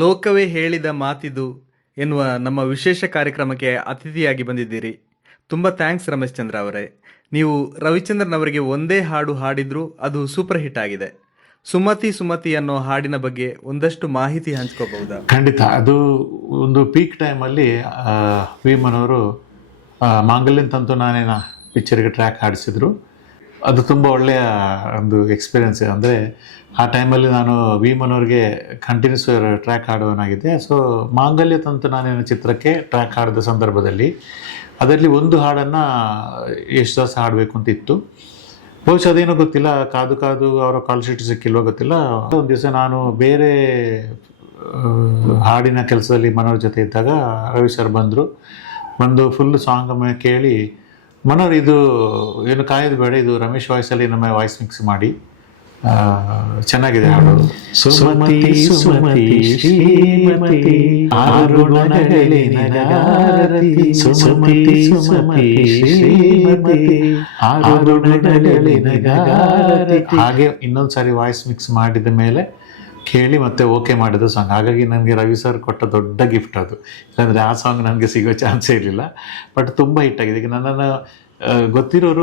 ಲೋಕವೇ ಹೇಳಿದ ಮಾತಿದು ಎನ್ನುವ ನಮ್ಮ ವಿಶೇಷ ಕಾರ್ಯಕ್ರಮಕ್ಕೆ ಅತಿಥಿಯಾಗಿ ಬಂದಿದ್ದೀರಿ. ತುಂಬ ಥ್ಯಾಂಕ್ಸ್ ರಮೇಶ್ ಚಂದ್ರ ಅವರೇ. ನೀವು ರವಿಚಂದ್ರನ್ ಅವರಿಗೆ ಒಂದೇ ಹಾಡು ಹಾಡಿದ್ರು ಅದು ಸೂಪರ್ ಹಿಟ್ ಆಗಿದೆ. ಸುಮತಿ ಸುಮತಿ ಅನ್ನೋ ಹಾಡಿನ ಬಗ್ಗೆ ಒಂದಷ್ಟು ಮಾಹಿತಿ ಹಂಚ್ಕೋಬಹುದಾ? ಖಂಡಿತ. ಅದು ಒಂದು ಪೀಕ್ ಟೈಮಲ್ಲಿ ಭೀಮನವರು ಮಾಂಗಲ್ಯನ್ ತಂತು ನಾನೇನ ಪಿಕ್ಚರ್ಗೆ ಟ್ರ್ಯಾಕ್ ಹಾಡಿಸಿದ್ರು. ಅದು ತುಂಬ ಒಳ್ಳೆಯ ಒಂದು ಎಕ್ಸ್ಪೀರಿಯೆನ್ಸ್. ಅಂದರೆ ಆ ಟೈಮಲ್ಲಿ ನಾನು ಭೀಮನವ್ರಿಗೆ ಕಂಟಿನ್ಯೂಸ್ ಟ್ರ್ಯಾಕ್ ಹಾಡುವನಾಗಿದ್ದೆ. ಸೊ ಮಾಂಗಲ್ಯ ತಂತು ನಾನೇನ ಚಿತ್ರಕ್ಕೆ ಟ್ರ್ಯಾಕ್ ಹಾಡಿದ ಸಂದರ್ಭದಲ್ಲಿ ಅದರಲ್ಲಿ ಒಂದು ಹಾಡನ್ನು ಯೇಸುದಾಸ್ ಹಾಡಬೇಕು ಅಂತ ಇತ್ತು. ಬಹುಶಃ ಅದೇನೋ ಗೊತ್ತಿಲ್ಲ, ಕಾದು ಕಾದು ಅವರ ಕಾಲ್ ಶೀಟ್ ಸಿಕ್ಕಿಲ್ವೋ ಗೊತ್ತಿಲ್ಲ. ಒಂದು ದಿವಸ ನಾನು ಬೇರೆ ಹಾಡಿನ ಕೆಲಸದಲ್ಲಿ ಮನೋರ್ ಜೊತೆ ಇದ್ದಾಗ ರವಿ ಸರ್ ಬಂದು ಫುಲ್ ಸಾಂಗ್ ಕೇಳಿ, ಮನೋರ್ ಇದು ಏನು ಕಾಯೋದು ಬೇಡ, ಇದು ರಮೇಶ್ ವಾಯ್ಸಲ್ಲಿ ನಮ್ಮ ವಾಯ್ಸ್ ಮಿಕ್ಸ್ ಮಾಡಿ, ಚೆನ್ನಾಗಿದೆ ಹಾಡು. ಸುಮತಿ ಸುಮತಿ ಶ್ರೀಮತಿ ಸುಮತಿ ಸುಮತಿ ಶ್ರೀಮತಿ ಹಾಗೆ ಇನ್ನೊಂದ್ಸಾರಿ ವಾಯ್ಸ್ ಮಿಕ್ಸ್ ಮಾಡಿದ ಮೇಲೆ ಕೇಳಿ ಮತ್ತೆ ಓಕೆ ಮಾಡಿದ ಸಾಂಗ್. ಹಾಗಾಗಿ ನನಗೆ ರವಿ ಸರ್ ಕೊಟ್ಟ ದೊಡ್ಡ ಗಿಫ್ಟ್ ಅದು. ಇಲ್ಲಾಂದರೆ ಆ ಸಾಂಗ್ ನನಗೆ ಸಿಗೋ ಚಾನ್ಸೇ ಇರಲಿಲ್ಲ. ಬಟ್ ತುಂಬ ಹಿಟ್ಟಾಗಿದೆ. ಈಗ ನನ್ನನ್ನು ಗೊತ್ತಿರೋರು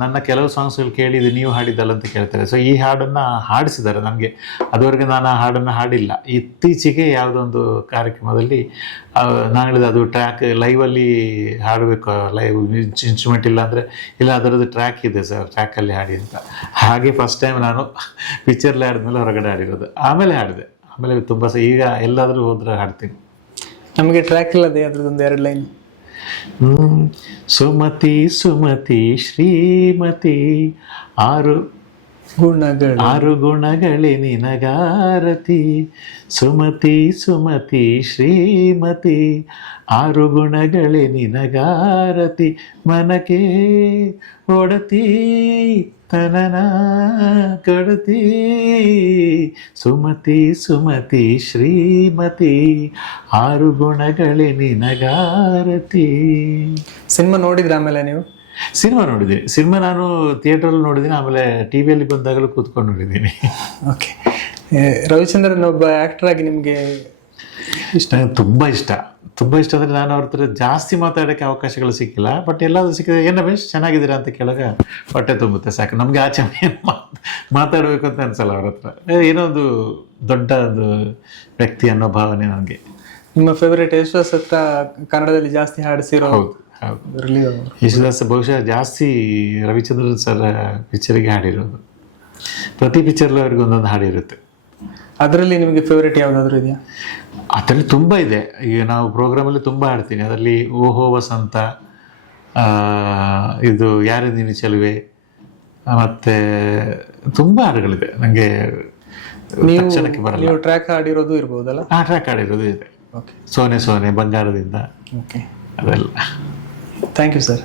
ನನ್ನ ಕೆಲವು ಸಾಂಗ್ಸ್ಗಳು ಕೇಳಿದ್ದು ನೀವು ಹಾಡಿದ್ದಲ್ಲ ಅಂತ ಕೇಳ್ತಾರೆ. ಸೊ ಈ ಹಾಡನ್ನು ಹಾಡಿಸಿದ್ದಾರೆ ನನಗೆ. ಅದುವರೆಗೆ ನಾನು ಆ ಹಾಡನ್ನು ಹಾಡಿಲ್ಲ. ಇತ್ತೀಚೆಗೆ ಯಾವುದೊಂದು ಕಾರ್ಯಕ್ರಮದಲ್ಲಿ ನಾನು ಹೇಳಿದೆ ಅದು ಟ್ರ್ಯಾಕ್ ಲೈವಲ್ಲಿ ಹಾಡಬೇಕು, ಲೈವ್ ಇನ್ಸ್ಟ್ರೂಮೆಂಟ್ ಇಲ್ಲ ಅಂದರೆ ಇಲ್ಲ ಅದರದ್ದು ಟ್ರ್ಯಾಕ್ ಇದೆ ಸರ್, ಟ್ರ್ಯಾಕಲ್ಲಿ ಹಾಡಿ ಅಂತ. ಹಾಗೆ ಫಸ್ಟ್ ಟೈಮ್ ನಾನು ಪಿಕ್ಚರ್ಲಿ ಆಡಿದ್ಮೇಲೆ ಹೊರಗಡೆ ಹಾಡಿರೋದು. ಆಮೇಲೆ ತುಂಬ ಈಗ ಎಲ್ಲಾದರೂ ಹೋದ್ರೆ ಹಾಡ್ತೀನಿ. ನಮಗೆ ಟ್ರ್ಯಾಕ್ ಇಲ್ಲದೆ ಅದ್ರದ್ದೊಂದು 2 ಲೈನ್. ಸುಮತಿ ಸುಮತಿ ಶ್ರೀಮತಿ ಆರು ಗುಣಗಳೇ ನಿನಗಾರತಿ. ಸುಮತಿ ಸುಮತಿ ಶ್ರೀಮತಿ 6 ಗುಣಗಳೇ ನಿನಗಾರತಿ. ಮನಕೆ ಒಡತಿ ತನನ ಕೊಡತಿ. ಸುಮತಿ ಸುಮತಿ ಶ್ರೀಮತಿ 6 ಗುಣಗಳೇ ನಿನಗಾರತಿ. ಸಿನಿಮಾ ನೋಡಿದ್ರೆ ಆಮೇಲೆ ನೀವು? ಸಿನಿಮಾ ನೋಡಿದ್ದೀನಿ. ಸಿನಿಮಾ ನಾನು ಥಿಯೇಟ್ರಲ್ಲಿ ನೋಡಿದ್ದೀನಿ, ಆಮೇಲೆ ಟಿ ವಿಯಲ್ಲಿ ಬಂದಾಗಲೂ ಕೂತ್ಕೊಂಡು ನೋಡಿದ್ದೀನಿ. ಓಕೆ. ರವಿಚಂದ್ರನ್ ಒಬ್ಬ ಆ್ಯಕ್ಟರ್ ಆಗಿ ನಿಮಗೆ ಇಷ್ಟ? ತುಂಬ ಇಷ್ಟ ಅಂದರೆ ನಾನು ಅವ್ರ ಹತ್ರ ಜಾಸ್ತಿ ಮಾತಾಡೋಕ್ಕೆ ಅವಕಾಶಗಳು ಸಿಕ್ಕಿಲ್ಲ. ಬಟ್ ಎಲ್ಲಾದರೂ ಸಿಕ್ಕಿದೆ, ಏನು ರಮೇಶ್ ಚೆನ್ನಾಗಿದ್ದೀರಾ ಅಂತ ಕೇಳಾಗ ಹೊಟ್ಟೆ ತುಂಬುತ್ತೆ ಸಾಕು. ನಮಗೆ ಆಚೆ ಮಾತಾಡಬೇಕು ಅಂತ ಅನ್ಸಲ್ಲ ಅವ್ರ ಹತ್ರ. ಏನೋ ಒಂದು ದೊಡ್ಡ ಒಂದು ವ್ಯಕ್ತಿ ಅನ್ನೋ ಭಾವನೆ ನನಗೆ. ನಿಮ್ಮ ಫೇವರೇಟ್ ಯೇಸುದಾಸ್ ಹತ್ರ ಕನ್ನಡದಲ್ಲಿ ಜಾಸ್ತಿ ಹಾಡಿಸಿರೋ? ಹೌದು. ಯೇಸುದಾಸ್ ಬಹುಶಃ ಜಾಸ್ತಿ ರವಿಚಂದ್ರನ್ ಸರ್ ಪಿಕ್ಚರಿಗೆ ಹಾಡಿರೋದು. ಪ್ರತಿ ಪಿಕ್ಚರ್ಲು ಅವ್ರಿಗೆ ಒಂದೊಂದು ಹಾಡಿರುತ್ತೆ. ಅದರಲ್ಲಿ ನಿಮಗೆ ಫೇವ್ರೇಟ್ ಯಾವುದಾದ್ರೂ ಇದೆಯಾ? ಅದರಲ್ಲಿ ತುಂಬ ಇದೆ. ಈಗ ನಾವು ಪ್ರೋಗ್ರಾಮಲ್ಲಿ ತುಂಬ ಹಾಡ್ತೀನಿ. ಅದರಲ್ಲಿ ಓಹೋ ವಸಂತ, ಇದು ಯಾರು ನೀನು ಚೆಲುವೆ, ಮತ್ತು ತುಂಬ ಹಾಡುಗಳಿದೆ. ನನಗೆ ತಕ್ಷಣಕ್ಕೆ ಬರಲ್ಲ. ನೀವು ಟ್ರ್ಯಾಕ್ ಹಾಡಿರೋದು ಇರ್ಬೋದಲ್ಲ? ಟ್ರ್ಯಾಕ್ ಹಾಡಿರೋದು ಇದೆ. ಓಕೆ. ಸೋನೆ ಸೋನೆ ಬಂಗಾರದಿಂದ. ಓಕೆ, ಅದೆಲ್ಲ. Thank you sir.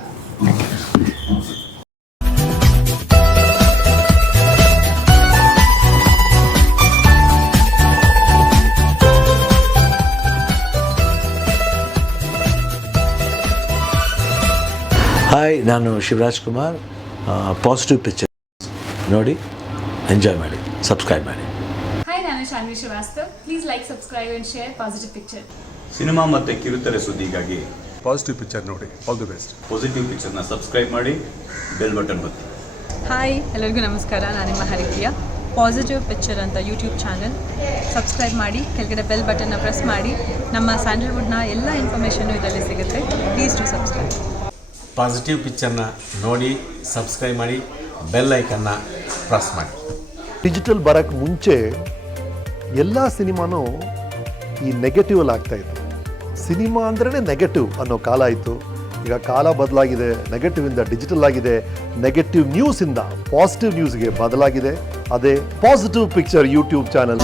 ಹಾಯ್, ನಾನು ಶಿವರಾಜ್ ಕುಮಾರ್. ಪಾಸಿಟಿವ್ ಪಿಕ್ಚರ್ ನೋಡಿ, ಎಂಜಾಯ್ ಮಾಡಿ, ಸಬ್ಸ್ಕ್ರೈಬ್ ಮಾಡಿ. ಹಾಯ್, ನಾನು Shanvi Srivastav. Please like, subscribe and share positive picture. Cinema ಮತ್ತು ಕಿರುತೆರೆ ಸುದ್ದಿಗಾಗಿ ಪಾಸಿಟಿವ್ ಪಿಕ್ಚರ್ ನೋಡಿ. All the best. ಪಾಸಿಟಿವ್ ಪಿಕ್ಚರ್ನ ಸಬ್ಸ್ಕ್ರೈಬ್ ಮಾಡಿ, ಬೆಲ್ ಬಟನ್ ಒತ್ತಿ. ಹಾಯ್, ಎಲ್ಲರಿಗೂ ನಮಸ್ಕಾರ. ನಾನು ನಿಮ್ಮ ಹರಿಪ್ರಿಯ. ಪಾಸಿಟಿವ್ ಪಿಕ್ಚರ್ ಅಂತ ಯೂಟ್ಯೂಬ್ ಚಾನಲ್ ಸಬ್ಸ್ಕ್ರೈಬ್ ಮಾಡಿ, ಕೆಳಗಡೆ ಬೆಲ್ ಬಟನ್ನ ಪ್ರೆಸ್ ಮಾಡಿ. ನಮ್ಮ ಸ್ಯಾಂಡಲ್ವುಡ್ನ ಎಲ್ಲ ಇನ್ಫಾರ್ಮೇಷನ್ನು ಇದರಲ್ಲಿ ಸಿಗುತ್ತೆ. Please to subscribe. ಪಾಸಿಟಿವ್ ಪಿಕ್ಚರ್ನ ನೋಡಿ, ಸಬ್ಸ್ಕ್ರೈಬ್ ಮಾಡಿ, ಬೆಲ್ ಐಕನ್ನ ಪ್ರೆಸ್ ಮಾಡಿ. ಡಿಜಿಟಲ್ ಬರೋಕ್ಕೆ ಮುಂಚೆ ಎಲ್ಲ ಸಿನಿಮಾನೂ ಈ ನೆಗೆಟಿವಲ್ಲಿ ಆಗ್ತಾಯಿತ್ತು. ಸಿನಿಮಾ ಅಂದ್ರೇ ನೆಗೆಟಿವ್ ಅನ್ನೋ ಕಾಲ ಇತ್ತು. ಈಗ ಕಾಲ ಬದಲಾಗಿದೆ. ನೆಗೆಟಿವಿಂದ ಡಿಜಿಟಲ್ ಆಗಿದೆ. ನೆಗೆಟಿವ್ ನ್ಯೂಸಿಂದ ಪಾಸಿಟಿವ್ ನ್ಯೂಸ್ಗೆ ಬದಲಾಗಿದೆ. ಅದೇ ಪಾಸಿಟಿವ್ ಪಿಕ್ಚರ್ ಯೂಟ್ಯೂಬ್ ಚಾನಲ್.